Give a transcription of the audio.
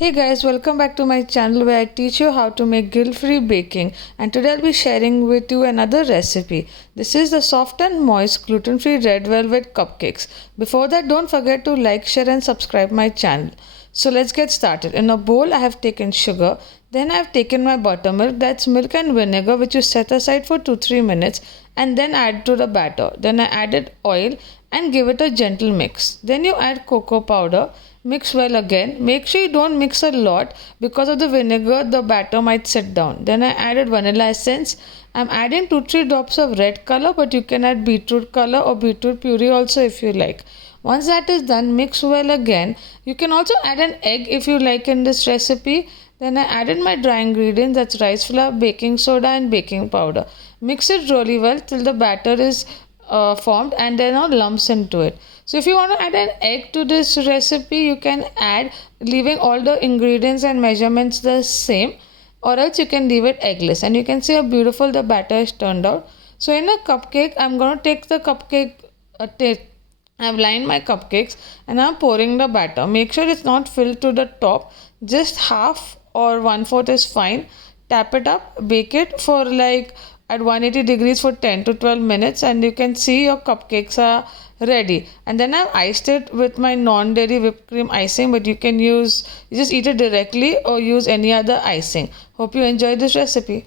Hey guys, welcome back to my channel where I teach you how to make guilt-free baking, and today I'll be sharing with you another recipe. This is the soft and moist gluten-free red velvet cupcakes. Before that, don't forget to like, share and subscribe my channel. So let's get started. In a bowl I have taken sugar, then I have taken my buttermilk, that's milk and vinegar which you set aside for 2-3 minutes and then add to the batter. Then I added oil and give it a gentle mix. Then you add cocoa powder. Mix well again. Make sure you don't mix a lot because of the vinegar, the batter might sit down. Then I added vanilla essence. I'm adding 2-3 drops of red color, but you can add beetroot color or beetroot puree also if you like. Once that is done, mix well again. You can also add an egg if you like in this recipe. Then I added my dry ingredients, that's rice flour, baking soda and baking powder. Mix it really well till the batter is formed and there are no lumps into it. So if you want to add an egg to this recipe, you can add, leaving all the ingredients and measurements the same, or else you can leave it eggless, and you can see how beautiful the batter is turned out. So in a cupcake, I'm going to take the cupcake I've lined my cupcakes and I'm pouring the batter. Make sure it's not filled to the top, just half or 1/4 is fine. Tap it up, bake it for like at 180 degrees for 10 to 12 minutes, and you can see your cupcakes are ready. And then I've iced it with my non-dairy whipped cream icing, but you can use, you just eat it directly or use any other icing. Hope you enjoyed this recipe.